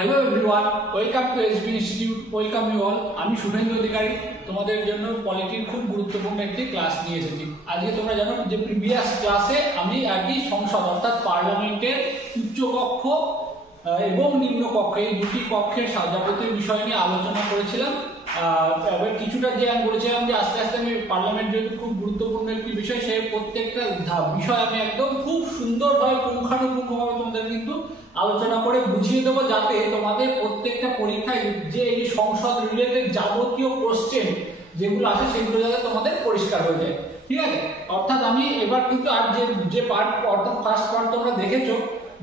Hello everyone, welcome to SB institute. Welcome you all. আমি শুভেন্দু অধিকারী তোমাদের জন্য পলিটির খুব গুরুত্বপূর্ণ একটি ক্লাস নিয়ে এসেছি। আজকে তোমরা জানো যে প্রিভিয়াস ক্লাসে আমি আগে সংসদ অর্থাৎ পার্লামেন্টের উচ্চকক্ষ এবং নিম্নকক্ষ এই দুটি কক্ষের যাবতীয় বিষয় নিয়ে আলোচনা করেছিলাম। এবার কিছুটা যে আমি বলেছিলাম যে আস্তে আস্তে আমি পার্লামেন্ট যেহেতু খুব গুরুত্বপূর্ণ একটি বিষয়, সেই প্রত্যেকটা বিষয় আমি একদম খুব সুন্দরভাবে পুঙ্খানুপুঙ্খভাবে তোমাদের কিন্তু আলোচনা করে বুঝিয়ে দেবো, যাতে তোমাদের প্রত্যেকটা পরীক্ষায় যে এই সংসদ রিলেটেড যাবতীয় কোশ্চেন যেগুলো আছে সেগুলো যাতে তোমাদের পরিষ্কার হয়ে যায়। ঠিক আছে, অর্থাৎ আমি এবার কিন্তু আর যে পার্ট অর্থাৎ ফার্স্ট পার্ট তোমরা দেখেছো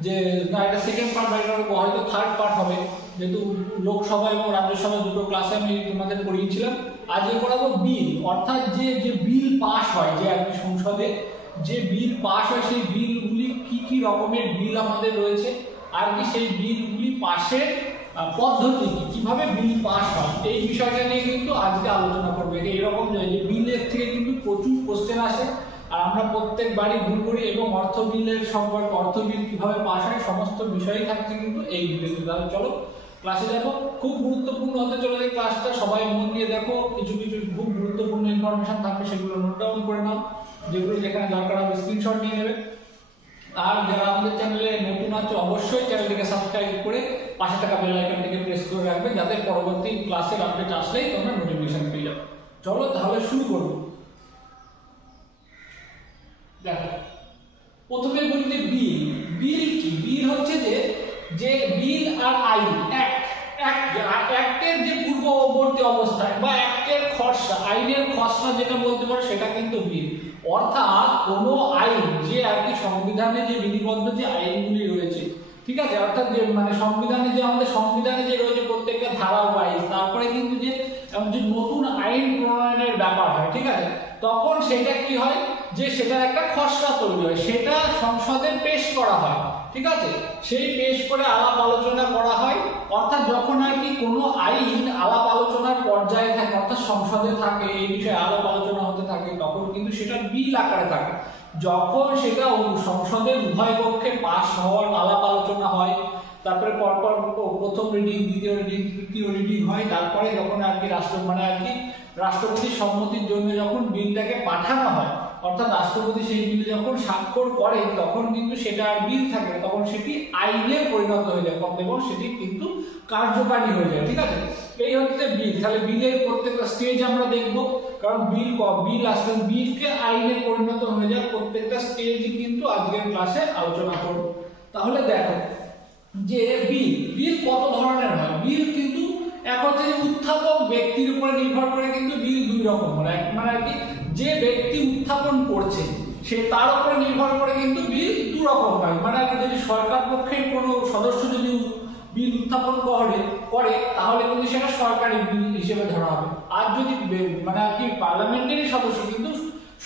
যে না, এটা সেকেন্ড পার্ট বা এটা হয়তো থার্ড পার্ট হবে, যেহেতু লোকসভা এবং রাজ্যসভা দুটো ক্লাসে আমি তোমাদের পড়িয়েছিলাম। আজকে করাবো বিল, অর্থাৎ যে বিল পাস হয়, যে আর কি সংসদে যে বিল পাস হয় সেই বিলগুলি কি কি রকমের বিল আমাদের রয়েছে, আর কি সেই বিলগুলি পাশের পদ্ধতি কিভাবে বিল পাস হয়, এই বিষয়টা নিয়ে কিন্তু আজকে আলোচনা করবে। এইরকম যে বিলের থেকে কিন্তু প্রচুর কোশ্চেন আসে, আর আমরা প্রত্যেকবারই ভুল করি, এবং অর্থ বিলের সম্পর্কে অর্থ বিল কিভাবে পাস হয় সমস্ত বিষয়ই থাকছে কিন্তু এই ভিডিওতে। তাহলে চলো ক্লাসে দেখো, খুব গুরুত্বপূর্ণ হতে চলে এই ক্লাসটা, সবাই মন দিয়ে দেখো। কিছু কিছু খুব গুরুত্বপূর্ণ ইনফরমেশন থাকবে, সেগুলো নোট ডাউন করে নাও, যেগুলো যেখানে দরকার হবে স্ক্রিনশট নিয়ে নেবে। আর যারা আমাদের চ্যানেলে নতুন আছে অবশ্যই চ্যানেলটিকে সাবস্ক্রাইব করে পাশে থাকা বেল আইকনটিকে প্রেস করে রাখবে, যাতে পরবর্তী ক্লাসের আপডেট আসলেই তোমরা নোটিফিকেশন পেয়ে যাবে। চলো তাহলে শুরু করব। দেখো, প্রথমে বলি যে বিল। বিল কি? বিল হচ্ছে যে বিল আর আইন অ্যাক্টের যে পূর্ববর্তী অবস্থায় বা অ্যাক্টের খসড়া, আইনের খসড়া যেটা বলতে পারো সেটা কিন্তু বিল। অর্থাৎ কোনো আইন যে আর কি সংবিধানে যে বিধিবদ্ধ যে আইনগুলি রয়েছে, ঠিক আছে, অর্থাৎ যে মানে সংবিধানে যে আমাদের সংবিধানে যে রয়েছে প্রত্যেকটা ধারা ওয়াইজ, তারপরে কিন্তু যে নতুন আইন প্রণয়নের ব্যাপার হয়, ঠিক আছে, তখন সেটা কি হয় যে সেটার একটা খসড়া তৈরি হয়, সেটা সংসদে পেশ করা হয়। ঠিক আছে, সেই পেশ করে আলাপ আলোচনা করা হয়। অর্থাৎ যখন আর কি কোনো আইন আলাপ আলোচনার পর্যায়ে থাকে, অর্থাৎ সংসদে থাকে, এই বিষয়ে আলাপ আলোচনা হতে থাকে, তখন কিন্তু সেটা বিল আকারে থাকে। যখন সেটা সংসদের উভয় পক্ষে পাশ হওয়ার আলাপ আলোচনা হয়, তারপরে পরপর প্রথম রিডিং, দ্বিতীয় রিডিং, তৃতীয় রিডিং হয়, তারপরে যখন আর কি রাষ্ট্রপতির সম্মতির জন্য যখন বিলটাকে পাঠানো হয়, অর্থাৎ রাষ্ট্রপতি সেই বিলে যখন স্বাক্ষর করে, তখন কিন্তু সেটা আর বিল থাকে না, তখন সেটি আইনে পরিণত হয়ে যায় এবং সেটি কিন্তু কার্যকারী হয়ে যায়। ঠিক আছে, এই হচ্ছে বিল। তাহলে বিলের প্রত্যেকটা স্টেজ আমরা দেখবো, কারণ বিল আসলে বিলকে আইনে পরিণত হয়ে যায়, প্রত্যেকটা স্টেজই কিন্তু আজকের ক্লাসে আলোচনা করব। তাহলে দেখো যে বিল কত ধরনের হয়। বিল কিন্তু এক হচ্ছে যে উত্থাপক ব্যক্তির উপরে নির্ভর করে কিন্তু বিল দুই রকম হয়। মানে আর কি যে ব্যক্তি উত্থাপন করছে সে তার উপরে নির্ভর করে কিন্তু বিল দু রকম হয়। মানে আর কি যদি সরকার পক্ষের কোনো সদস্য যদি বিল উত্থাপন করে তাহলে কিন্তু সেটা সরকারি বিল হিসেবে ধরা হবে। আর যদি মানে আর কি পার্লামেন্টেরই সদস্য কিন্তু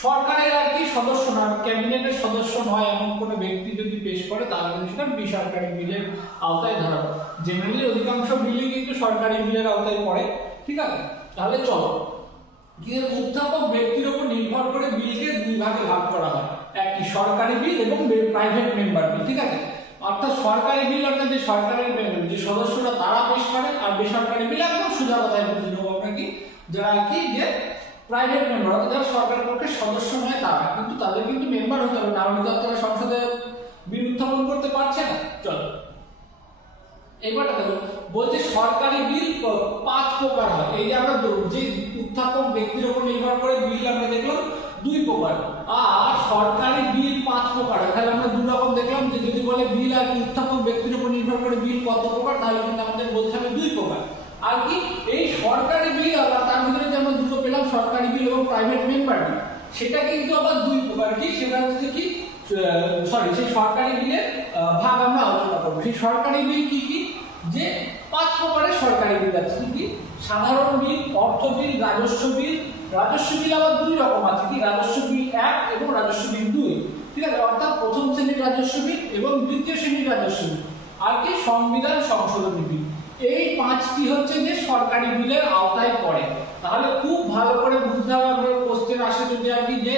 সরকারের আর কি সদস্য নয়, ক্যাবিনেটের সদস্য নয়, এমন কোনো ব্যক্তি যদি পেশ করে তাহলে কিন্তু সেটা বেসরকারি বিলের আওতায় ধরা হবে। জেনারেলি অধিকাংশ বিলই কিন্তু সরকারি বিলের আওতায় পড়ে। ঠিক আছে, তাহলে চলো উত্থাপক ব্যক্তির উপর নির্ভর করে বিলকে দুই ভাগে ভাগ করা হয়, একটি সরকারি বিল এবং প্রাইভেট মেম্বার বিল। ঠিক আছে, অর্থাৎ সরকারি বিল অর্থাৎ যে সরকারের যে সদস্যরা তারা পেশ করে, আর বেসরকারি বিল একদম সোজা কথায় বুঝে নেবো আমরা কি, যারা কি যে প্রাইভেট মেম্বার, অর্থাৎ যারা সরকার পক্ষের সদস্য নয় তারা, কিন্তু তাদের কিন্তু মেম্বার হতে হবে, না হলে তারা সংসদে বিল উত্থাপন করতে পারছে না। চলো এবার দেখো, বলছে সরকারি বিল 5 প্রকার হয়। এই যে আমরা যে উত্থাপক ব্যক্তির উপর নির্ভর করে বিল আমরা দেখলাম 2 প্রকার, আর সরকারি বিল 5 প্রকার। তাহলে আমরা দুই রকম দেখলাম, যে যদি বলে বিল আর উত্থাপক ব্যক্তির উপর নির্ভর করে বিল কত প্রকার, তাহলে কিন্তু আমাদের বলতে হবে 2 প্রকার। আর কি এই সরকারি বিল আবার তার ভিতরে যে আমরা দুটো পেলাম, সরকারি বিল এবং প্রাইভেট মেম্বার বিল, সেটা কিন্তু আবার 2 প্রকার। কি সেটা হচ্ছে কি সেই সরকারি বিলের ভাগ আমরা আলোচনা করবো। সেই সরকারি বিল কি কি, যে 5 প্রকারের সরকারি বিল আছে। কি সাধারণ বিল, অর্থ বিল, রাজস্ব বিল। রাজস্ব বিল আবার 2 রকম আছে, কি রাজস্ব বিল 1 এবং রাজস্ব বিল 2। ঠিক আছে, অর্থাৎ প্রথম শ্রেণীর রাজস্ব বিল এবং দ্বিতীয় শ্রেণীর রাজস্ব বিল। আর কি সংবিধান সংশোধনী বিল। এই 5টি হচ্ছে যে সরকারি বিলের আওতায় পড়ে। তাহলে খুব ভালো করে বুঝতে হবে, কোশ্চেন আসে যদি আর কি যে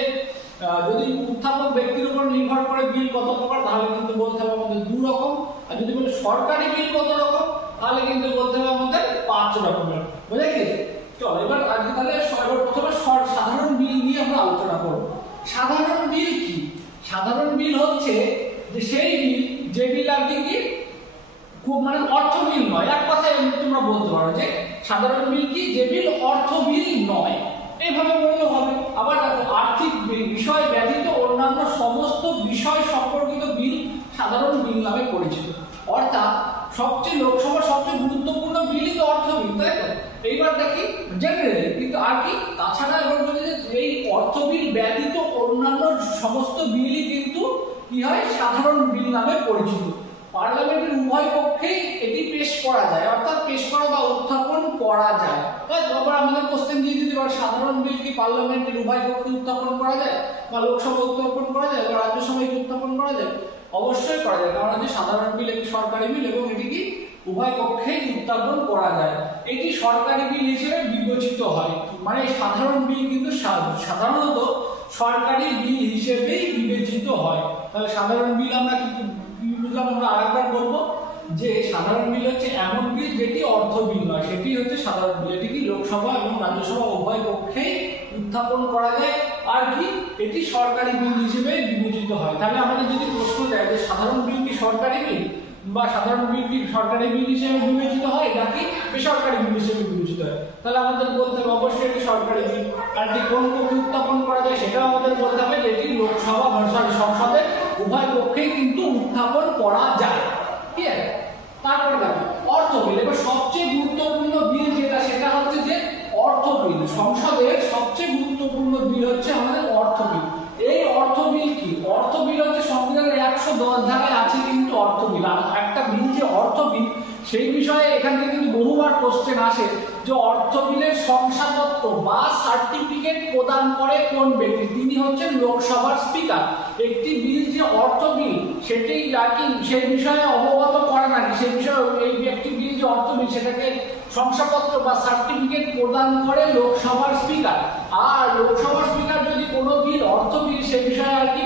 যদি উত্থাপক ব্যক্তির উপর নির্ভর করে বিল কত প্রকার, তাহলে কিন্তু বলতে হবে আমাদের 2 রকম। আর যদি বলে সরকারি বিল কত রকম, তাহলে কিন্তু বলতে হবে আমাদের 5 রকমের। বুঝে গেছে? চলো এবার আজকে তাহলে প্রথমে সাধারণ বিল নিয়ে আমরা আলোচনা করব। সাধারণ বিল কি? সাধারণ বিল হচ্ছে যে সেই বিল যে বিল আর কি খুব মানে অর্থ বিল নয়। এক কথায় তোমরা বলতে পারো যে সাধারণ বিল কি? যে বিল অর্থ বিল নয়, এইভাবে বললেও হবে। আবার দেখো আর্থিক বিষয় ব্যতীত অন্যান্য সমস্ত বিষয় সম্পর্কিত বিল সাধারণ বিল নামে পরিচিত। অর্থাৎ সবচেয়ে লোকসভার সবচেয়ে গুরুত্বপূর্ণ বিলই তো অর্থ বিল, তাই তো? এইবার দেখি জেনারেলি কিন্তু আর কি তাছাড়া এবার বলি যে এই অর্থ বিল ব্যতীত অন্যান্য সমস্ত বিলই কিন্তু কি হয়? সাধারণ বিল নামে পরিচিত। পার্লামেন্টের উভয় পক্ষেই এটি পেশ করা যায়, অর্থাৎ পেশ করা বা উত্থাপন করা যায়। তাই আবার আমাদের কোশ্চেন দিয়ে দিতে পারে সাধারণ বিল কি পার্লামেন্টের উভয় পক্ষে উত্থাপন করা যায়, বা লোকসভা উত্থাপন করা যায়, বা রাজ্যসভায় উত্থাপন করা যায়? অবশ্যই করা যায়, কারণ যে সাধারণ বিল একটি সরকারি বিল এবং এটি কি উভয় পক্ষেই উত্থাপন করা যায়। এটি সরকারি বিল হিসেবে বিবেচিত হয়। মানে সাধারণ বিল কিন্তু সাধারণত সরকারি বিল হিসেবেই বিবেচিত হয়। তাহলে সাধারণ বিল আমরা কি বুঝলাম? আমরা আরেকবার বলবো যে সাধারণ বিল হচ্ছে এমন বিল যেটি অর্থ বিল নয়, সেটি হচ্ছে সাধারণ বিল। এটি কি লোকসভা এবং রাজ্যসভা উভয় পক্ষেই উত্থাপন করা যায়, আর কি এটি সরকারি বিল হিসেবে বিবেচিত হয়। তাহলে আমাদের যদি প্রশ্ন দেয় যে সাধারণ বিল কি সরকারি বিল, বা সাধারণ বিল কি সরকারি বিল হিসেবে বিবেচিত হয় নাকি বেসরকারি বিল হিসেবে বিবেচিত হয়, তাহলে আমাদের বলতে হবে অবশ্যই এটি সরকারি বিল। আর এটি কোন পক্ষে উত্থাপন করা যায় সেটাও আমাদের বলতে হবে যে এটি লোকসভা সংসদে উভয় পক্ষেই কিন্তু উত্থাপন করা যায়। ঠিক আছে? তারপরে দেখো অর্থ বিল। এবার সবচেয়ে গুরুত্বপূর্ণ বিল যেটা সেটা হচ্ছে যে অর্থ বিল। সংসদের সবচেয়ে গুরুত্বপূর্ণ বিল হচ্ছে আমাদের অর্থ বিল। এই অর্থ বিল কি? অর্থ বিল হচ্ছে সংবিধানের 110 ধারায় আছে কিন্তু অর্থ বিল। আর একটা বিল যে অর্থ বিল সেই বিষয়ে এখান থেকে কিন্তু বহুবার কোশ্চেন আসে যে অর্থ বিলের শংসাপত্র বা সার্টিফিকেট প্রদান করে কোন ব্যক্তি? তিনি হচ্ছেন লোকসভার স্পিকার। একটি বিল যে অর্থ বিল সেটি কি সেই বিষয়ে অবগত করে নাকি, সেই বিষয়ে এই একটি বিল যে অর্থ বিল সেটাকে শংসাপত্র বা সার্টিফিকেট প্রদান করে লোকসভার স্পিকার। আর লোকসভার স্পিকার যদি কোনো বিল অর্থ বিল সে বিষয়ে আর কি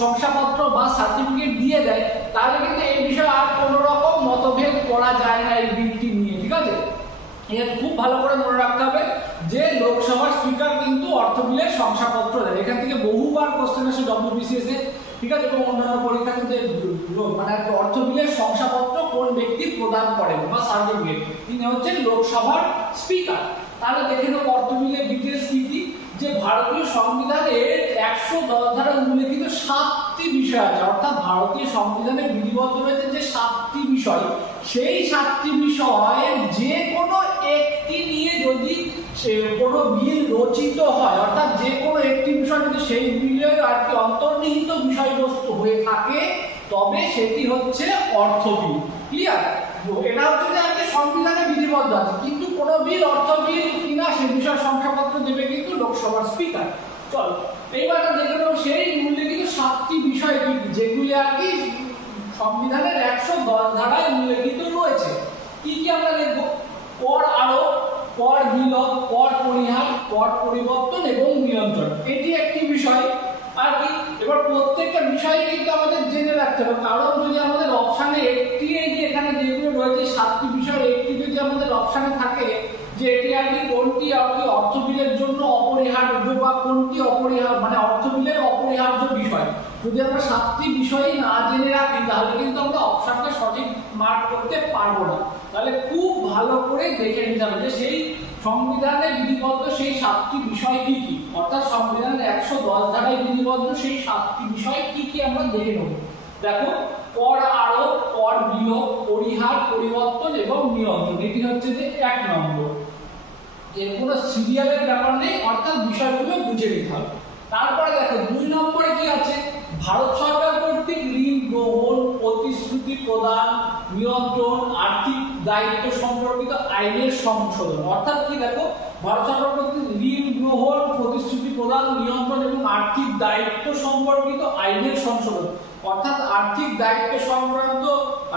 শংসাপত্র বা সার্টিফিকেট দিয়ে দেয়, তাহলে কিন্তু এই বিষয়ে আর কোনো রকম মতভেদ করা যায় না এই বিলটি নিয়ে। ঠিক আছে? এর খুব ভালো করে মনে রাখতে হবে যে লোকসভার স্পিকার কিন্তু অর্থ বিলের শংসাপত্র দেয়। এখান থেকে বহুবার কোশ্চেন আসে ডব্লিউবিসিএস এ, ঠিক আছে, এবং অন্যান্য পরীক্ষা কিন্তু মানে অর্থ বিলের শংসাপত্র কোন ব্যক্তি প্রদান করেন বা সার্টিফিকেট, তিনি হচ্ছেন লোকসভার স্পিকার। তাহলে দেখে নেব অর্থ বিলের ডিটেলস কি, যে ভারতীয় সংবিধানের 110 ধারায় উল্লেখিত 7টি বিষয় আছে। অর্থাৎ ভারতীয় সংবিধানে বিধিবদ্ধ রয়েছে যে 7টি বিষয়, সেই 7টি বিষয়ের যে কোনো একটি নিয়ে যদি কোনো বিল রচিত হয়, অর্থাৎ যে কোনো একটি বিষয় যদি সেই বিলের আর কি অন্তর্নিহিত বিষয়বস্তু হয়ে থাকে, তবে সেটি হচ্ছে অর্থ বিল। ক্লিয়ার? এটা হচ্ছে যে আজকে সংবিধানে বিধিবদ্ধ আছে, কিন্তু কোনো বিল অর্থ বিল কিনা সে বিষয়ে শংসাপত্র দেবে কিন্তু লোকসভার স্পিকার। চল এইবার দেখে নেব সেই উল্লেখিত 7টি বিষয় যেগুলি আর কি সংবিধানের 110 ধারায় উল্লেখিত রয়েছে। কি কি আমরা দেখব? কর আরোপ, কর বিলোপ, কর পরিহার, কর পরিবর্তন এবং নিয়ন্ত্রণ, এটি একটি বিষয়। আর কি এবার প্রত্যেকটা বিষয় কিন্তু আমাদের জেনে রাখতে হবে, কারণ যদি আমাদের অপশনে একটি এই যে এখানে যেগুলো রয়েছে 7টি বিষয় একটি যদি আমাদের অপশনে থাকে যে এটি আর কি কোনটি আর কি অর্থ বিলের জন্য অপরিহার্য বা কোনটি অপরিহার্য মানে অর্থ বিলের অপরিহার্য বিষয়, যদি আমরা 7টি বিষয় না জেনে রাখি তাহলে কিন্তু আমরা অপশনটা সঠিক মার্ক করতে পারবো না। তাহলে খুব ভালো করে দেখে নিতে হবে যে সেই সংবিধানে বিধিবদ্ধ সেই 7টি বিষয় কি কি, অর্থাৎ সংবিধানের 110 ধারায় বিধিবদ্ধ সেই 7টি বিষয় কি কি আমরা দেখে নেব। দেখো কর আরোপ, কর বিলোপ, পরিহার, পরিবর্তন এবং নিয়ন্ত্রণ, এটি হচ্ছে যে 1 নম্বর। এর কোনো সিরিয়ালের ব্যাপার নেই, অর্থাৎ বিষয়গুলো বুঝে নিতে হবে। তারপরে দেখো 2 নম্বরে কি আছে? ভারত সরকার কর্তৃক ঋণ গ্রহণ, প্রতিশ্রুতি প্রদান, নিয়ন্ত্রণ, আর্থিক দায়িত্ব সম্পর্কিত আইনের সংশোধন। অর্থাৎ কি দেখো, ভারত সরকার কর্তৃক ঋণ গ্রহণ, প্রতিশ্রুতি প্রদান, নিয়ন্ত্রণ এবং আর্থিক দায়িত্ব সম্পর্কিত আইনের সংশোধন, অর্থাৎ আর্থিক দায়িত্ব সংক্রান্ত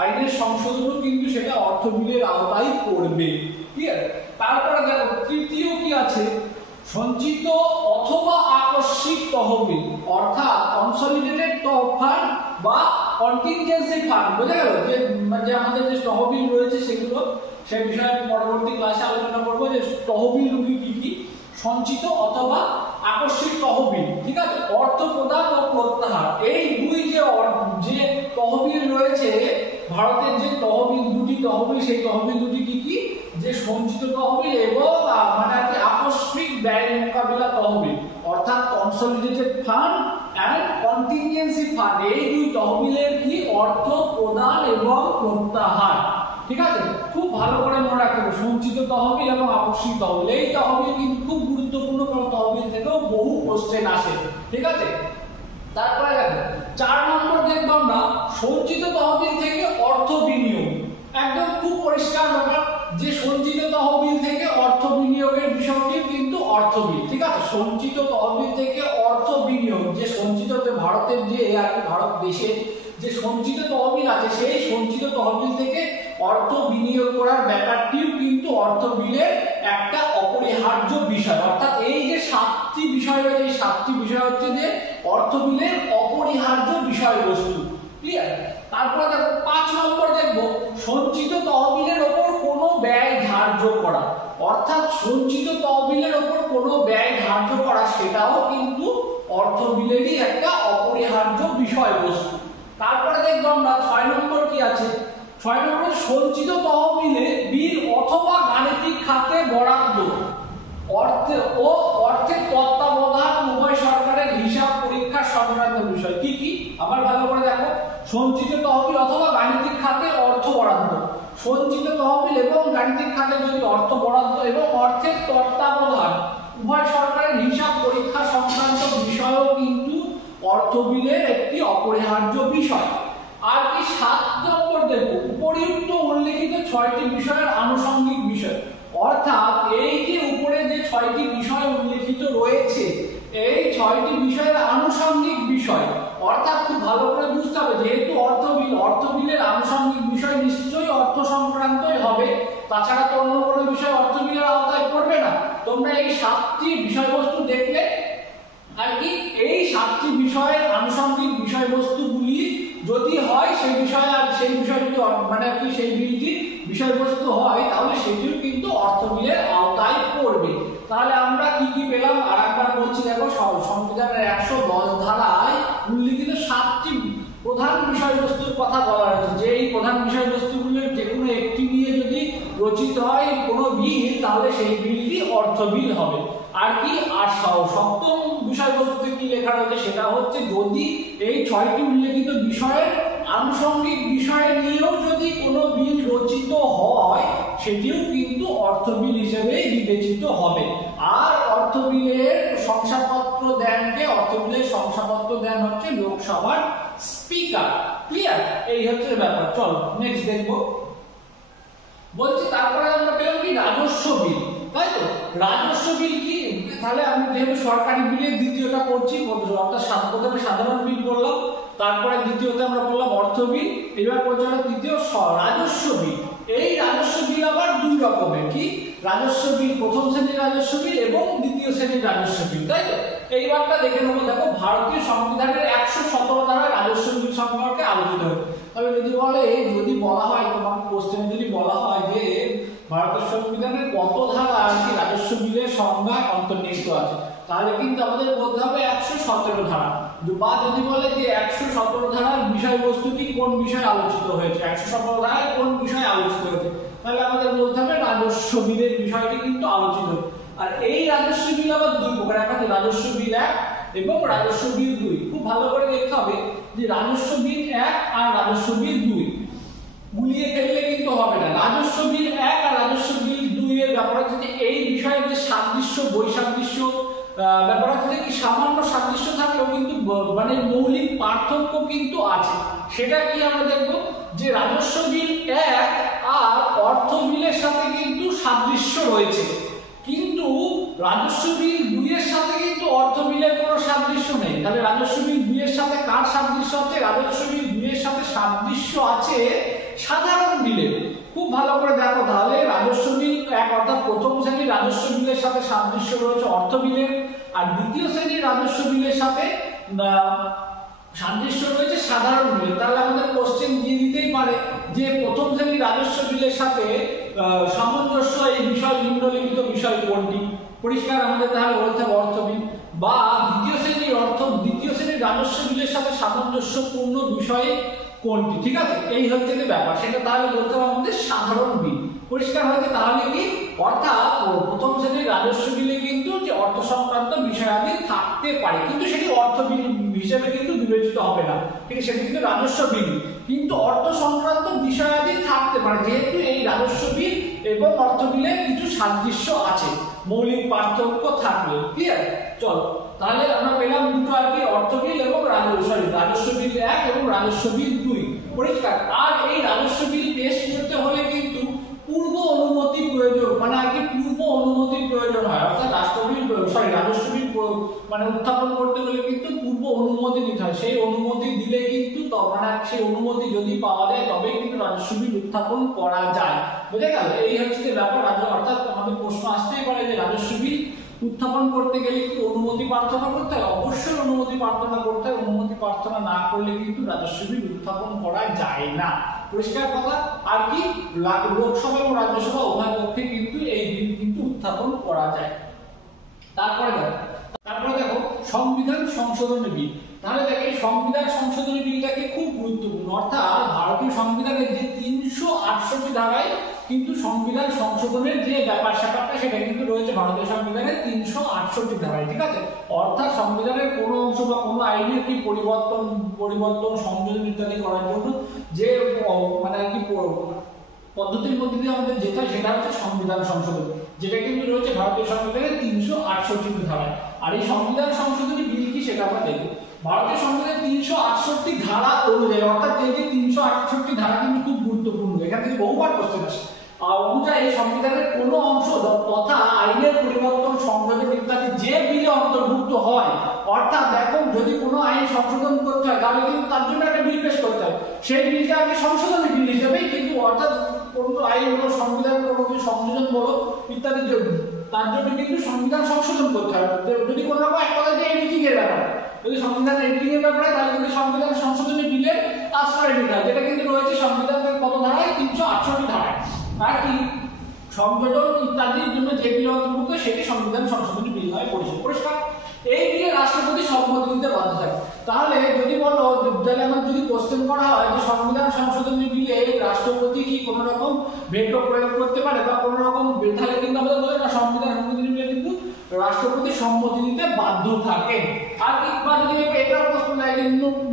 আইনের সংশোধনও কিন্তু সেটা অর্থ বিলের আওতায় পড়বে। ঠিক আছে? তারপরে দেখো তৃতীয় কি আছে? সঞ্চিত অথবা আকস্মিক তহবিল, অর্থাৎ কনসলিডেটেড ফান্ড বা কন্টিনজেন্সি ফান্ড, বোঝা গেল? যে আমাদের যে তহবিল রয়েছে সেগুলো সেই বিষয়ে আমি পরবর্তী ক্লাসে আলোচনা করব যে তহবিল রূপী কি কি, সঞ্চিত অথবা আকস্মিক তহবিল, ঠিক আছে, অর্থ প্রদান ও প্রত্যাহার। এই দুই যে তহবিল রয়েছে ভারতের, যে তহবিল দুটি তহবিল, সেই তহবিল দুটি কি কি, যে সঞ্চিত তহবিল এবং মানে আর কি আকস্মিক ব্যয় মোকাবিলা তহবিল, অর্থাৎ consolidated fund and contingency fund. এই দুই তহবিলের কি অর্থ প্রদান এবং প্রত্যাহার, ঠিক আছে, খুব ভালো করে মনে রাখবে। সঞ্চিত তহবিল এবং আকস্মিক তহবিল, এই তহবিল কিন্তু খুব গুরুত্বপূর্ণ, কারণ তহবিল থেকেও বহু কোশ্চেন আসে, ঠিক আছে। তারপরে দেখো 4 নম্বর দেখবো আমরা সঞ্চিত তহবিল থেকে অর্থ বিনিয়োগ। একদম খুব পরিষ্কার ব্যাপার যে সঞ্চিত তহবিল থেকে অর্থ বিনিয়োগের বিষয়টি কিন্তু অর্থবিল, ঠিক আছে। সঞ্চিত তহবিল থেকে অর্থ বিনিয়োগ, যে সঞ্চিত, যে ভারতের যে আর কি ভারত দেশের যে সঞ্চিত তহবিল আছে, সেই সঞ্চিত তহবিল থেকে অর্থ বিনিয়োগ করার ব্যাপারটিও কিন্তু অর্থবিলের একটা অপরিহার্য বিষয়। অর্থাৎ এই যে 7টি বিষয় রয়েছে, এই 7টি বিষয় হচ্ছে যে অর্থবিলের অপরিহার্য বিষয়বস্তু, ক্লিয়ার। তারপরে দেখো 5 নম্বর দেখবো সঞ্চিত তহবিলের ওপর কোনো ব্যয় ধার্য করা, অর্থাৎ সঞ্চিত তহবিলের ওপর কোনো ব্যয় ধার্য করা, সেটাও কিন্তু অর্থবিলেরই একটা অপরিহার্য বিষয়বস্তু। তারপরে দেখবো আমরা 6 নম্বর কি আছে, 6 নম্বর সঞ্চিত তহবিলে বিল অথবা গাণিতিক খাতে বরাদ্দ, অর্থের তত্ত্বাবধান উভয় সরকারের হিসাব পরীক্ষা সংক্রান্ত বিষয়। কি কি আবার ভালো করে দেখো, সঞ্চিত তহবিল অথবা গাণিতিক খাতে অর্থ বরাদ্দ, সঞ্চিত তহবিল এবং গাণিতিক খাতে যদি অর্থ বরাদ্দ এবং অর্থের তত্ত্বাবধান উভয় সরকারের হিসাব পরীক্ষা সংক্রান্ত বিষয়ও কিন্তু অর্থবিলের একটি অপরিহার্য বিষয়। আর কি 7 নম্বর দেখো উপরিউক্ত উল্লেখিত 6টি বিষয়ের আনুষঙ্গিক বিষয়, অর্থাৎ এই যে উপরে যে 6টি বিষয় উল্লেখিত রয়েছে, এই 6টি বিষয়ের আনুষঙ্গিক বিষয়, অর্থাৎ খুব ভালো করে বুঝতে হবে, যেহেতু অর্থবিলের আনুষঙ্গিক বিষয় নিশ্চয়ই অর্থ সংক্রান্তই হবে, তাছাড়া তো অন্য কোনো বিষয় অর্থবিলের আওতায় পড়বে না। তোমরা এই 7টি বিষয়বস্তু দেখলে আর কি এই 7টি বিষয়ের আনুষঙ্গিক বিষয়বস্তুগুলি যদি হয়, সেই বিষয় আর সেই বিষয় যদি মানে কি সেই বিলটির বিষয়বস্তু হয়, তাহলে সেটিও কিন্তু অর্থবিলের আওতায় পড়বে। তাহলে আমরা কি কি পেলাম আরেকবার বলছি, দেখো সংবিধানের 110 ধারায় উল্লিখিত 7টি প্রধান বিষয়বস্তুর কথা বলা হয়েছে, যে এই প্রধান বিষয়বস্তুগুলোর যে কোনো একটি নিয়ে যদি রচিত হয় কোনো বিল, তাহলে সেই বিলটি অর্থবিল হবে। আর কি আর 7ম বিষয়বস্তুতে কি লেখা রয়েছে, সেটা হচ্ছে যদি এই 6টি উল্লেখিত বিষয়ের আনুষঙ্গিক বিষয় নিয়েও যদি কোনো বিল রচিত হয়, সেটিও কিন্তু অর্থবিল হিসেবে বিবেচিত হবে। আর অর্থবিলের শংসাপত্র দেনকে, অর্থবিলের শংসাপত্র দেন হচ্ছে লোকসভার স্পিকার, ক্লিয়ার। এই হচ্ছে ব্যাপার। চলো নেক্সট দেখবো, বলছি তারপরে আমরা পেলাম কি রাজস্ব বিল, তাই তো। রাজস্ব বিল কি, তাহলে আমি যেহেতু সরকারি বিলের দ্বিতীয়টা করছি, অর্থাৎ প্রথমে সাধারণ বিল করলাম, তারপরে দ্বিতীয়তে আমরা করলাম অর্থ বিল, এবার করছি তৃতীয় রাজস্ব বিল। এই রাজস্ব বিল আবার দুই রকমের, কি রাজস্ব বিল, প্রথম শ্রেণীর রাজস্ব বিল এবং দ্বিতীয় শ্রেণীর রাজস্ব বিল, তাই তো। এইবারটা দেখে নেবো। দেখো ভারতীয় সংবিধানের 117 ধারায় রাজস্ব বিল সম্পর্কে আলোচিত হয়েছে। তবে যদি বলা হয়, তোমার কোশ্চেন যদি বলা হয় যে ভারতের সংবিধানের কত ধারা আর কি রাজস্ব বিলের সংজ্ঞায় অন্তর্নিহিত আছে, তাহলে কিন্তু আমাদের বলতে হবে 117 ধারা। বা যদি বলে যে 117 ধারার বিষয়বস্তুটি কোন বিষয়ে আলোচিত হয়েছে, 117 ধারায় কোন বিষয়ে আলোচিত হয়েছে, তাহলে আমাদের বলতে হবে রাজস্ব বিলের বিষয়টি কিন্তু আলোচিত হয়েছে। আর এই রাজস্ব বিল আবার দুই প্রকার, একটা হচ্ছে রাজস্ব বিল 1 এবং রাজস্ব বিল 2। খুব ভালো করে দেখতে হবে যে রাজস্ব বিল 1 আর রাজস্ব বিল 2 গুলিয়ে ফেললে কিন্তু হবে না। রাজস্ব বিল 1 আর রাজস্ব বিল 2 এর ব্যাপার হচ্ছে যে এই বিষয়ে যে সাদৃশ্য বৈসাদৃশ্য ব্যাপার হচ্ছে কি সামান্য সাদৃশ্য থাকলেও কিন্তু মানে মৌলিক পার্থক্য কিন্তু আছে। সেটা কি আমরা দেখব যে রাজস্ব বিল 1 আর অর্থ বিলের সাথে কিন্তু সাদৃশ্য রয়েছে, কিন্তু রাজস্ব বিল 2 এর সাথে কিন্তু অর্থ বিলের কোনো সাদৃশ্য নেই। তাহলে রাজস্ব বিল 2 এর সাথে কার সাদৃশ্য আছে, রাজস্ব বিল 2 এর সাথে সাদৃশ্য আছে সাধারণ বিলের। খুব ভালো করে দেখো, তাহলে রাজস্ব বিল 1 অর্থাৎ প্রথম শ্রেণীর রাজস্ব বিলের সাথে সাদৃশ্য রয়েছে অর্থ বিলের, আর দ্বিতীয় শ্রেণীর রাজস্ব বিলের সাথে সাদৃশ্য রয়েছে সাধারণ বিল। তাহলে আমাদের কোশ্চেন দিয়ে দিতেই পারে যে প্রথম শ্রেণীর রাজস্ব বিলের সাথে সামঞ্জস্য এই বিষয় নিম্নলিখিত বিষয় কোনটি? পরিষ্কার আমাদের তাহলে বলতে হবে অর্থ বিল। বা দ্বিতীয় শ্রেণীর রাজস্ব বিলের সাথে সামঞ্জস্যপূর্ণ বিষয় কোনটি? ঠিক আছে, এই হচ্ছে যে ব্যাপার, সেটা তাহলে বলতে হবে আমাদের সাধারণ বিল। পরিষ্কার হয়েছে? তাহলে কি অর্থাৎ প্রথম শ্রেণীর রাজস্ব বিলে কিন্তু যে অর্থ সংক্রান্ত বিষয়াদি থাকতে পারে, কিন্তু সেটি অর্থ বিল হিসেবে কিন্তু বিবেচিত হবে না, ঠিক আছে, সেটি কিন্তু রাজস্ব বিল, কিন্তু অর্থ সংক্রান্ত বিষয়াদি থাকতে পারে, যেহেতু এই রাজস্ব বিল এবং অর্থ বিলে কিছু সাদৃশ্য আছে, মৌলিক পার্থক্য থাকলে। ঠিক আছে, চলো তাহলে আমরা পেলাম দুটো আর কি, অর্থ বিল এবং রাজস্ব বিল 1 এবং রাজস্ব বিল 2। পরিষ্কার? আর এই রাজস্ব বিল টেস্ট করতে হলে কিন্তু পূর্ব অনুমতি প্রয়োজন, মানে আর কি পূর্ব অনুমতি প্রয়োজন হয়, অর্থাৎ রাজস্ব বিল মানে উত্থাপন করতে গেলে কিন্তু পূর্ব অনুমতি নিতে হয়। সেই অনুমতি দিলে কিন্তু মানে সেই অনুমতি যদি পাওয়া যায় তবে কিন্তু রাজস্ব বিল উত্থাপন করা যায়। বুঝে গেল? এই হচ্ছে যে ব্যাপার। অর্থাৎ আমাদের প্রশ্ন আসতেই পারে যে রাজস্ব বিল উত্থাপন করতে গেলে কি অনুমতি প্রার্থনা করতে হয়? অবশ্যই অনুমতি প্রার্থনা করতে হয়। অনুমতি প্রার্থনা না করলে কিন্তু রাজস্ব বিল উত্থাপন করা যায় না। পরিষ্কার কথা? আর কি লোকসভা এবং রাজ্যসভা উভয় পক্ষে কিন্তু এই বিল কিন্তু উত্থাপন করা যায়। তারপরে দেখো সংবিধান সংশোধনী বিল। তাহলে দেখো এই সংবিধান সংশোধনী বিলটাকে খুব গুরুত্বপূর্ণ, অর্থাৎ ভারতীয় সংবিধানের যে 368 ধারায় কিন্তু সংবিধান সংশোধনের যে ব্যাপার স্যাপারটা সেটা কিন্তু রয়েছে ভারতীয় সংবিধানের 368 ধারায়। ঠিক আছে, অর্থাৎ সংবিধানের কোনো অংশ বা কোনো আইনের কি পরিবর্তন সংযোজন ইত্যাদি করার জন্য যে মানে কি পদ্ধতির মধ্যে দিয়ে আমাদের যেটা সেটা হচ্ছে সংবিধান সংশোধন, যেটা কিন্তু রয়েছে ভারতীয় সংবিধানের 368 ধারায়। আর এই সংবিধান সংশোধনী বিল কি সেটা আমরা দেখব। ভারতীয় সংবিধানের 368 ধারা অনুযায়ী, অর্থাৎ এই যে 368 ধারা কিন্তু খুব গুরুত্বপূর্ণ, এখান থেকে বহুবার কোশ্চেন আসে। অনুযায়ী সংবিধানের কোনো অংশ তথা আইনের পরিবর্তন সংযোজন ইত্যাদি যে বিলে অন্তর্ভুক্ত হয়, অর্থাৎ দেখো যদি কোনো আইন সংশোধন করতে হয় তাহলে কিন্তু তার জন্য একটা বিল পেশ করতে হয়, সেই বিলটা আগে সংশোধনী বিল হিসেবেই কিন্তু, অর্থাৎ কোনো আইন বলো সংবিধান কোনো কিছু সংযোজন বলো ইত্যাদির জন্য তার জন্য কিন্তু সংবিধান সংশোধন করতে হয়। যদি কোনো রকম এক কথা যে এডিটিং এর ব্যাপার, যদি সংবিধান এডিটিং এর ব্যাপারে তাহলে কিন্তু সংবিধান সংশোধনী বিলের আশ্রয় নিতে হয়, যেটা কিন্তু রয়েছে সংবিধানের কত ধারায়? 368 ধারায়। আর কি সংযোজন ইত্যাদির জন্য যে বিল অন্তর্ভুক্ত সেটি সংবিধান সংশোধনী বিল হয় পরিষ্কার। এই বিলে রাষ্ট্রপতি সম্মতি দিতে বাধ্য থাকে। তাহলে যদি বলো, তাহলে আমার যদি কোশ্চেন করা হয় যে সংবিধান সংশোধনী বিলে রাষ্ট্রপতি কি কোনো রকম ভেটো প্রয়োগ করতে পারে বা কোনো রকম, তাহলে কিন্তু আমাদের বলে না সংবিধান সংশোধনী বিলে কিন্তু রাষ্ট্রপতি সম্মতি দিতে বাধ্য থাকে। আর কি বা যদি এটা প্রশ্ন যায় যে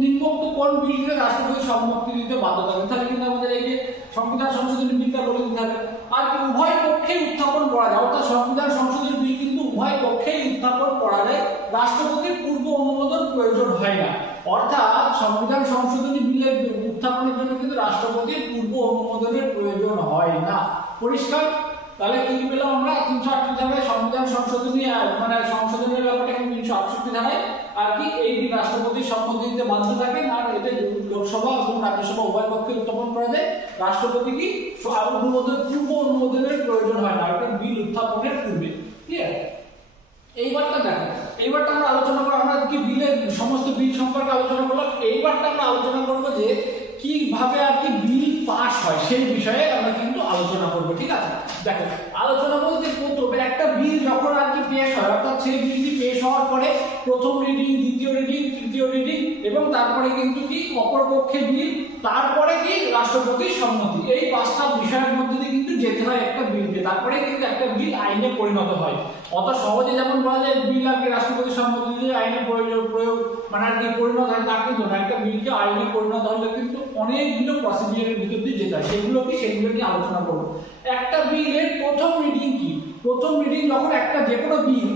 নিম্নোক্ত কোন বিলে রাষ্ট্রপতি সম্মতি দিতে বাধ্য থাকে, তাহলে কিন্তু আমাদের এই যে সংবিধান সংশোধনী বিলটা বলে দিতে হবে। আর কি উভয় পক্ষেই উত্থাপন করা যায়, অর্থাৎ সংবিধান সংশোধনী বিল কিন্তু উভয় পক্ষেই উত্থাপন করা যায়, রাষ্ট্রপতির পূর্ব অনুমোদন প্রয়োজন হয় না। অর্থাৎ সংবিধান সংশোধনী বিলের উত্থাপনের জন্য কিন্তু রাষ্ট্রপতির পূর্ব অনুমোদনের প্রয়োজন হয় না। পরিষ্কার? তাহলে কি পেলাম আমরা? 368 ধারায় সংবিধান সংশোধনী মানে সংশোধনের ব্যাপারটা কিন্তু 368 ধারায় আর কি এই বিল রাষ্ট্রপতির সম্মতি দিতে বাধ্য থাকেন। আর এতে লোকসভা এবং রাজ্যসভা উভয় পক্ষে উত্থাপন করা যায়, রাষ্ট্রপতি কি পূর্ব অনুমোদনের প্রয়োজন হয় না একটা বিল উত্থাপনের পূর্বে। ক্লিয়ার? এইবারটা দেখো, এইবারটা আমরা আলোচনা করব, আমরা কি বিলের সমস্ত বিল সম্পর্কে আলোচনা করলাম। এইবারটা আমরা আলোচনা করব যে কিভাবে আর কি বিল পাস হয় সেই বিষয়ে আমরা কিন্তু আলোচনা করব। ঠিক আছে, দেখো আলোচনা বলতে প্রথমে একটা বিল যখন আর কি পেশ হয়, অর্থাৎ সেই বিলটি পেশ হওয়ার পরে প্রথম রিডিং, দ্বিতীয় রিডিং, তৃতীয় রিডিং এবং তারপরে কিন্তু কি অপর পক্ষে বিল, তারপরে কি রাষ্ট্রপতির সম্মতি, এই 5টা বিষয়ের মধ্যে দিয়ে কিন্তু যেতে হয় একটা বিলকে, তারপরে কিন্তু একটা বিল আইনে পরিণত হয়। অত সহজে যেমন বলা যায় বিল আর কি রাষ্ট্রপতির সম্মতি দিয়ে আইনে প্রয়োগ মানে আর কি পরিণত হয়, তা কিন্তু না। একটা বিলকে আইনে পরিণত হলে কিন্তু অনেকগুলো প্রসিডিউরের ভিতর দিয়ে যেতে হয়, সেগুলো নিয়ে আলোচনা করব। একটা বিলের প্রথম রিডিং কি? প্রথম রিডিং যখন একটা যে কোনো বিল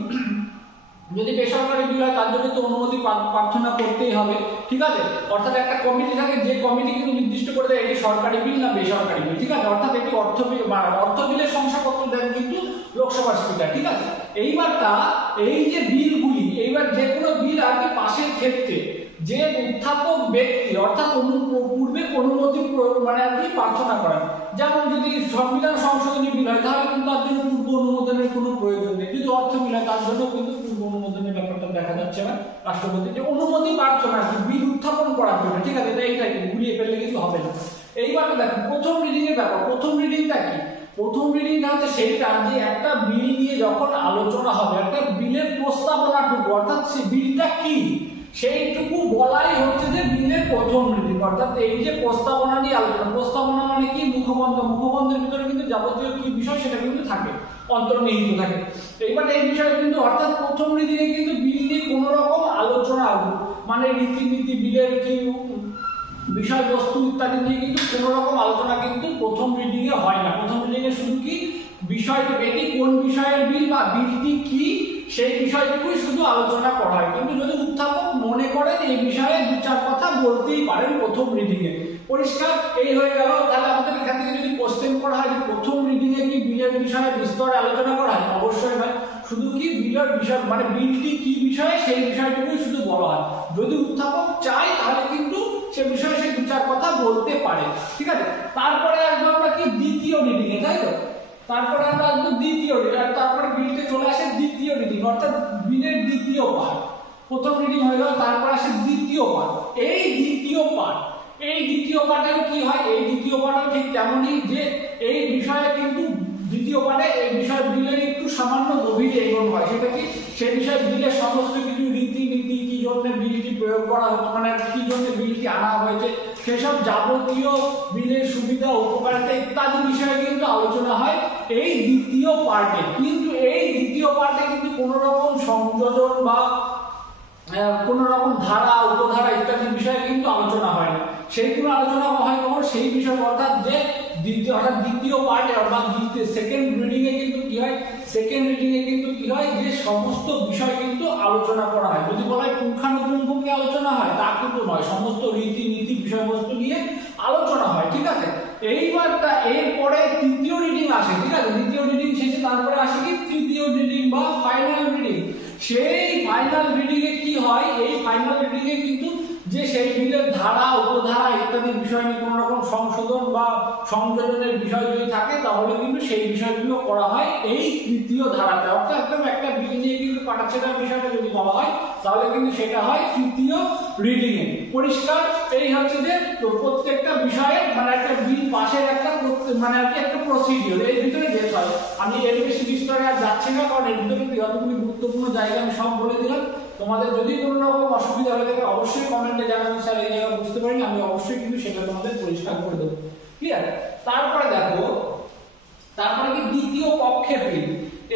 যদি বেসরকারি বিল হয় তার জন্য তো অনুমতি প্রার্থনা করতেই হবে। ঠিক আছে, অর্থাৎ একটা কমিটি থাকে, যে কমিটি কিন্তু নির্দিষ্ট করে দেয় এটি সরকারি বিল না বেসরকারি বিল। ঠিক আছে, অর্থাৎ এটি অর্থ বিলের শংসাপত্র দেন কিন্তু লোকসভার স্পিকার। ঠিক আছে, এইবারটা এই যে বিলগুলি, এইবার যে কোনো বিল আর কি পাশের ক্ষেত্রে যে উত্থাপক ব্যক্তি অর্থাৎ পূর্বে অনুমতি মানে আর কি প্রার্থনা করেন। যেমন যদি সংবিধান সংশোধনী বিল হয় তাহলে কিন্তু তার জন্য পূর্ব অনুমোদনের কোনো প্রয়োজন নেই। যদি অর্থ বিল হয় তার জন্য কিন্তু পূর্ব অনুমোদনের ব্যাপারটা দেখা যাচ্ছে না। রাষ্ট্রপতি যে অনুমতি প্রার্থনা কি বিল উত্থাপন করার জন্য, ঠিক আছে, এইটাই ঘুরিয়ে ফেললে কিন্তু হবে না। এইবার দেখো প্রথম রিডিং এর ব্যাপার। প্রথম রিডিংটা কি? প্রথম রিডিংটা হচ্ছে সেইটা যে একটা বিল নিয়ে যখন আলোচনা হবে, একটা বিলের প্রস্তাবনাটুকু অর্থাৎ সেই বিলটা কি সেইটুকু বলাই হচ্ছে যে বিলের প্রথম রিডিং। অর্থাৎ এই যে প্রস্তাবনা নিয়ে আলোচনা, প্রস্তাবনা মানে কি মুখবন্ধ, মুখবন্ধের ভিতরে কিন্তু যাবতীয় কি বিষয় সেটা কিন্তু থাকে, অন্তর্নিহিত থাকে। এইবার এই বিষয়ে কিন্তু অর্থাৎ প্রথম রিডিং এ কিন্তু বিল নিয়ে কোনো রকম আলোচনা মানে রীতিনীতি বিলের কি বিষয়বস্তু ইত্যাদি নিয়ে কিন্তু কোনো রকম আলোচনা কিন্তু প্রথম রিডিং এ হয় না। প্রথম রিডিং এ শুধু কি বিষয়টি এটি কোন বিষয়ের বিল বা বিলটি কি সেই বিষয়টুকুই শুধু আলোচনা করা হয়। কিন্তু যদি উত্থাপক মনে করেন এই বিষয়ে দু চার কথা বলতেই পারেন প্রথম রিডিং এ। পরিষ্কার? এই হয়ে গেল। তাহলে আমাদের এখান থেকে যদি কোশ্চেন করা হয় যে প্রথম রিডিং এ কি বিলের বিষয়ে বিস্তরে আলোচনা করা হয়, অবশ্যই হয়। শুধু কি বিলের বিষয় মানে বিলটি কি বিষয়ে সেই বিষয়টুকুই শুধু বলা হয়। যদি উত্থাপক চায় তাহলে কিন্তু সে বিষয়ে সে দু চার কথা বলতে পারে, ঠিক আছে। তারপরে আসবো আমরা কি দ্বিতীয় রিডিং এ, তাই তো? তারপরে আমরা আসবো দ্বিতীয় রিডিং, আর তারপরে বিলতে চলে আসে দ্বিতীয় রিডিং অর্থাৎ বিলের দ্বিতীয় পার্ট। প্রথম রিডিং হয়ে গেল, তারপর আসে দ্বিতীয় পার্ট। এই দ্বিতীয় পার্টেও কি হয়? এই দ্বিতীয় পার্টেও ঠিক তেমনই যে এই বিষয়ে কিন্তু দ্বিতীয় পার্টে এই বিষয়ে বিলের একটু সামান্য গভীরে এগোনো হয়। সেটা কি? সেই বিষয়ে বিলের সমস্ত কিছু রীতিনীতি, কি জন্য বিলটি প্রয়োগ করা হচ্ছে, মানে কি জন্য বিলটি আনা হয়েছে, সেসব যাবতীয় বিলের সুবিধা উপকারিতা ইত্যাদি বিষয়ে কিন্তু আলোচনা হয় এই দ্বিতীয় পার্টে। কিন্তু এই দ্বিতীয় পার্টে কিন্তু কোনো রকম সংযোজন বা কোন রকম ধারা উপধারা ইত্যাদি বিষয়ে কিন্তু আলোচনা হয় না। সেইগুলো আলোচনা হয় কখন? সেই বিষয় অর্থাৎ যে দ্বিতীয় পার্টে অর্থাৎ সেকেন্ড রিডিং এ কিন্তু কি হয়? সেকেন্ড রিডিং এ কিন্তু কি হয় যে সমস্ত বিষয় কিন্তু আলোচনা করা হয়। যদি বলা হয় পুঙ্খানুপুঙ্খকে আলোচনা হয় তা কিন্তু নয়, সমস্ত রীতিনীতি বিষয়বস্তু নিয়ে আলোচনা হয়, ঠিক আছে। এইবারটা এরপরে তৃতীয় রিডিং আসে, ঠিক আছে। দ্বিতীয় রিডিং শেষে তারপরে আসে কি তৃতীয় রিডিং বা ফাইনাল রিডিং। সেই ফাইনাল রিডিং এ কি হয়? এই ফাইনাল রিডিং এ কিন্তু যে সেই বিলের ধারা উপধারা ইত্যাদি বিষয় নিয়ে কোনো রকম সংশোধন বা সংযোজনের বিষয় যদি থাকে তাহলে কিন্তু সেই বিষয়গুলো করা হয় এই তৃতীয় ধারাতে। অর্থাৎ একটা বিল নিয়ে কিন্তু কাটাছেঁড়ার বিষয়টা যদি বলা হয় তাহলে কিন্তু সেটা হয় তৃতীয় রিডিং এ। পরিষ্কার? এই হচ্ছে যে প্রত্যেকটা বিষয়ে মানে একটা বিল পাশের একটা মানে আর কি একটা প্রসিডিওর এর ভিতরে যেতে হয়। আমি এর বেশি বিস্তারে আর যাচ্ছি না, কারণ এর ভিতরে কিন্তু যতগুলি গুরুত্বপূর্ণ জায়গা আমি সব বলে দিলাম। তোমাদের যদি কোনো রকম অসুবিধা হয়ে থাকে অবশ্যই কমেন্টে জানাবেন, স্যার এই জায়গা বুঝতে পারিনি, আমি অবশ্যই কিন্তু সেটা তোমাদের পরিষ্কার করে দেবো। ক্লিয়ার? তারপরে দেখো, তারপরে কি দ্বিতীয় পক্ষে বিল।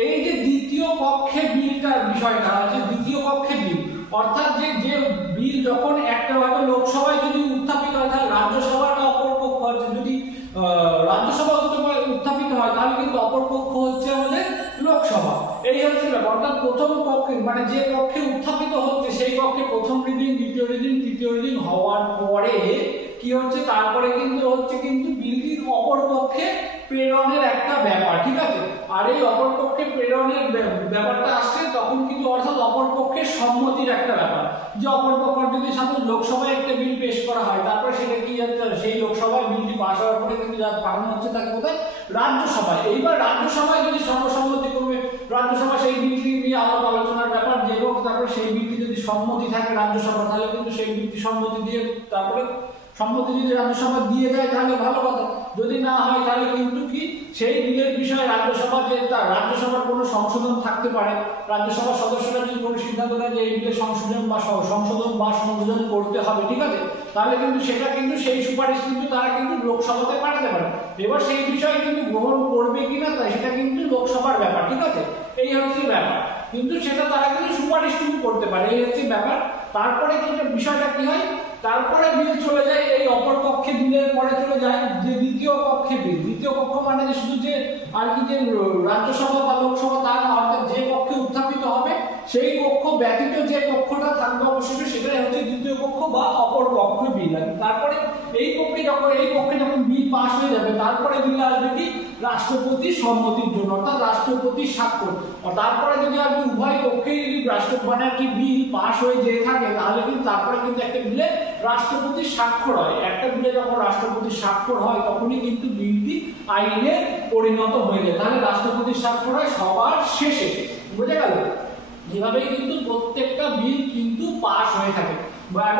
এই যে দ্বিতীয় পক্ষে বিলটার বিষয়টা আছে, দ্বিতীয় পক্ষে বিল অর্থাৎ যে বিল যখন একটা হয়তো লোকসভায় যদি উত্থাপিত হয় তাহলে রাজ্যসভাটা অপরপক্ষ হচ্ছে। যদি রাজ্যসভা উত্থাপিত হয় তাহলে কিন্তু অপরপক্ষ হচ্ছে আমাদের লোকসভা। এই হচ্ছে ব্যাপার। অর্থাৎ প্রথম পক্ষে মানে যে পক্ষে উত্থাপিত হচ্ছে সেই পক্ষে প্রথম রিডিং, দ্বিতীয় রিডিং, তৃতীয় রিডিং হওয়ার পরে কি হচ্ছে? তারপরে কিন্তু হচ্ছে কিন্তু বিলটির অপর পক্ষে প্রেরণের একটা ব্যাপার, ঠিক আছে। আর এই অপর পক্ষে প্রেরণের ব্যাপারটা আসছে তখন কিন্তু অর্থাৎ অপর পক্ষের সম্মতির একটা ব্যাপার। যে অপর পক্ষ যদি সাপোজ লোকসভায় একটা বিল পেশ করা হয় তারপরে সেটা কি যাচ্ছে সেই লোকসভায় বিলটি পাশ হওয়ার পরে কিন্তু যা পাঠানো হচ্ছে তাকে কোথায়? রাজ্যসভায়। এইবার রাজ্যসভায় যদি সর্বসম্মতি করবে, রাজ্যসভা সেই বিলটি নিয়ে আলাপ আলোচনার ব্যাপার যে হোক, তারপরে সেই বিলটি যদি সম্মতি থাকে রাজ্যসভা তাহলে কিন্তু সেই বিলটি সম্মতি দিয়ে তারপরে সম্মতি যদি রাজ্যসভা দিয়ে দেয় তাহলে ভালো কথা। যদি না হয় তাহলে কিন্তু কি সেই বিলের বিষয়ে রাজ্যসভা যে রাজ্যসভার কোনো সংশোধন থাকতে পারে, রাজ্যসভার সদস্যরা যদি কোনো সিদ্ধান্ত নেয় যে এই বিলের সংশোধন বা সংশোধন করতে হবে, ঠিক আছে, তাহলে কিন্তু সেটা কিন্তু সেই সুপারিশ কিন্তু তারা কিন্তু লোকসভাতে পাঠাতে পারে। এবার সেই বিষয়ে কিন্তু গ্রহণ করবে কিনা তাই সেটা কিন্তু লোকসভার ব্যাপার, ঠিক আছে। এই হচ্ছে ব্যাপার। কিন্তু সেটা তারা কিন্তু সুপারিশ কিন্তু করতে পারে, এই হচ্ছে ব্যাপার। তারপরে কিন্তু বিষয়টা কি হয়? তারপরে বিল চলে যায় এই অপর পক্ষে বিলের পরে চলে যায় যে দ্বিতীয় পক্ষে বিল। দ্বিতীয় পক্ষ মানে যে শুধু যে আর কি যে রাজ্যসভা বা লোকসভা তা না, অর্থাৎ যে পক্ষে উত্থাপিত হবে সেই পক্ষ ব্যতীত যে পক্ষটা থাকবে অবশ্যই সেটাই হচ্ছে দ্বিতীয় পক্ষ বা অপর পক্ষ বিল। তারপরে এই পক্ষে যখন বিল পাস হয়ে যাবে তারপরে বিল আসবে কি রাষ্ট্রপতির সম্মতির জন্য, অর্থাৎ রাষ্ট্রপতির স্বাক্ষর। তারপরে যদি আর কি উভয় পক্ষেই যদি মানে আর কি বিল পাস হয়ে যেয়ে থাকে, তাহলে কিন্তু তারপরে কিন্তু একটা বিলে রাষ্ট্রপতির স্বাক্ষর হয়। একটা বিলে যখন রাষ্ট্রপতির স্বাক্ষর হয় তখনই কিন্তু বিলটি আইনে পরিণত হয়ে যায়। তাহলে রাষ্ট্রপতির স্বাক্ষর হয় সবার শেষে, বুঝে গেল? এভাবেই কিন্তু প্রত্যেকটা বিল কিন্তু পাস হয়ে থাকে।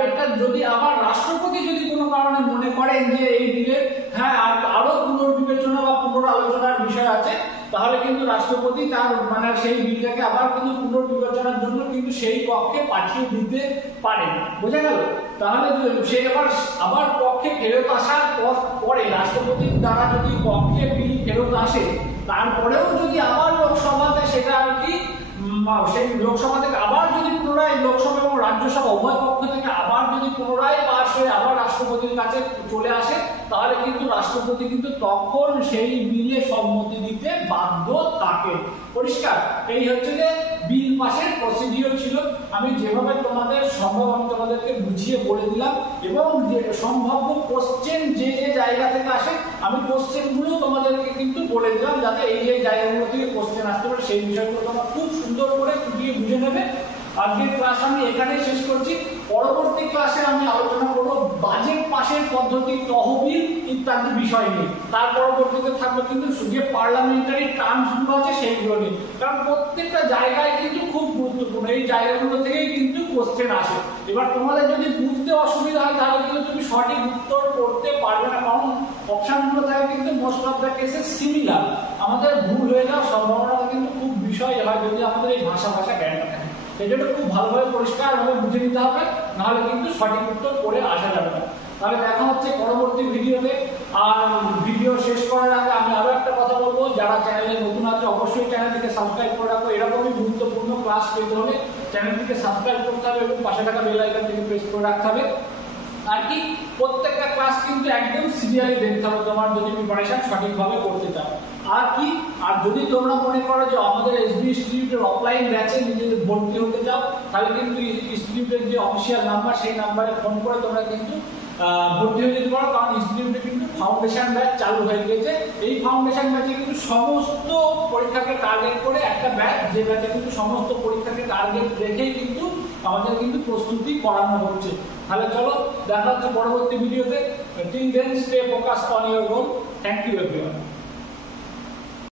এটা যদি আবার রাষ্ট্রপতি যদি কোনো কারণে মনে করেন যে এই বিলের আরো পুনর্বিবেচনা বা পুনরালোচনার বিষয় আছে, তাহলে কিন্তু রাষ্ট্রপতি তার মানে সেই বিলটাকে আবার কিন্তু পুনর্বিবেচনার জন্য কিন্তু সেই পক্ষে পাঠিয়ে দিতে পারেন, বোঝা গেল? তাহলে সে আবার পক্ষে ফেরত আসার পরে রাষ্ট্রপতির দ্বারা যদি পক্ষে বিল ফেরত আসে, তারপরেও যদি আবার লোকসভাতে সেটা আর কি সেই লোকসভা থেকে আবার যদি পুনরায় লোকসভা এবং রাজ্যসভা উভয় পক্ষ থেকে আবার যদি পুনরায় পাশ হয়ে আবার রাষ্ট্রপতির কাছে চলে আসে, তাহলে কিন্তু রাষ্ট্রপতি কিন্তু তখন সেই বিলে সম্মতি দিতে বাধ্য থাকে। পরিষ্কার? এই হচ্ছে যে বিল পাসের প্রসিডিওর ছিল। আমি যেভাবে তোমাদের সম্ভব আমি তোমাদেরকে বুঝিয়ে বলে দিলাম, এবং যে সম্ভাব্য কোশ্চেন যে যে জায়গা থেকে আসে আমি কোশ্চেনগুলো তোমাদেরকে কিন্তু বলে দিলাম, যাতে এই যে জায়গাগুলো থেকে কোশ্চেন আসতে পারে সেই বিষয়গুলো তোমরা খুব সুন্দর করে খুঁটিয়ে বুঝে নেবে। আজকের ক্লাস আমি এখানেই শেষ করছি। পরবর্তী ক্লাসে আমি আলোচনা করব বাজেট পাসের পদ্ধতি, তহবিল ইত্যাদি বিষয় নিয়ে। তার পরবর্তীতে থাকবে কিন্তু যে পার্লামেন্টারি টার্মস গুলো আছে সেইগুলো নিয়ে, কারণ প্রত্যেকটা জায়গায় কিন্তু খুব গুরুত্বপূর্ণ। এই জায়গাগুলো থেকেই কিন্তু কোশ্চেন আসে। এবার তোমাদের যদি বুঝতে অসুবিধা হয় তাহলে কিন্তু তুমি সঠিক উত্তর করতে পারবে না, কারণ অপশনগুলো থাকে কিন্তু মোস্ট অফ দ্য কেসে সিমিলার। আমাদের ভুল হয়ে যাওয়ার সম্ভাবনা কিন্তু খুব বিষয় হয় যদি আমাদের এই ভাষা জ্ঞানটা থাকে। সেই জন্য খুব ভালোভাবে পরিষ্কারভাবে বুঝে নিতে হবে, নাহলে কিন্তু সঠিক উত্তর করে আসা যাবে না। তাহলে দেখা হচ্ছে পরবর্তী ভিডিওতে। আর ভিডিও শেষ করার আগে আমি আরো একটা কথা বলবো, যারা চ্যানেলে নতুন আছে অবশ্যই চ্যানেলটিকে সাবস্ক্রাইব করে রাখো। এরকমই গুরুত্বপূর্ণ ক্লাস পেতে হলে চ্যানেলটিকে সাবস্ক্রাইব করতে হবে এবং পাশে থাকা বেল আইকনটিকে প্রেস করে রাখতে হবে। আর কি প্রত্যেকটা ক্লাস কিন্তু একদম সিরিয়ালি দেখতে হবে তোমার যদি প্রিপারেশন সঠিকভাবে করতে চাও। আর কি, আর যদি তোমরা মনে করো যে আমাদের এসবি ইনস্টিটিউটের অফলাইন ব্যাচে নিজেদের ভর্তি হতে চাও, তাহলে কিন্তু ইনস্টিটিউটের যে অফিসিয়াল নাম্বার সেই নাম্বারে ফোন করে তোমরা কিন্তু ভর্তি হয়ে যেতে পারো। কারণ ইনস্টিটিউটে কিন্তু ফাউন্ডেশন ব্যাচ চালু হয়ে গিয়েছে। এই ফাউন্ডেশন ব্যাচে কিন্তু সমস্ত পরীক্ষাকে টার্গেট করে একটা ব্যাচ, যে ব্যাচে কিন্তু সমস্ত পরীক্ষাকে টার্গেট রেখেই কিন্তু আমাদের কিন্তু প্রস্তুতি করানো হচ্ছে। তাহলে চলো দেখা হচ্ছে পরবর্তী ভিডিওতে। Till then stay focused on your goal. Thank you everyone.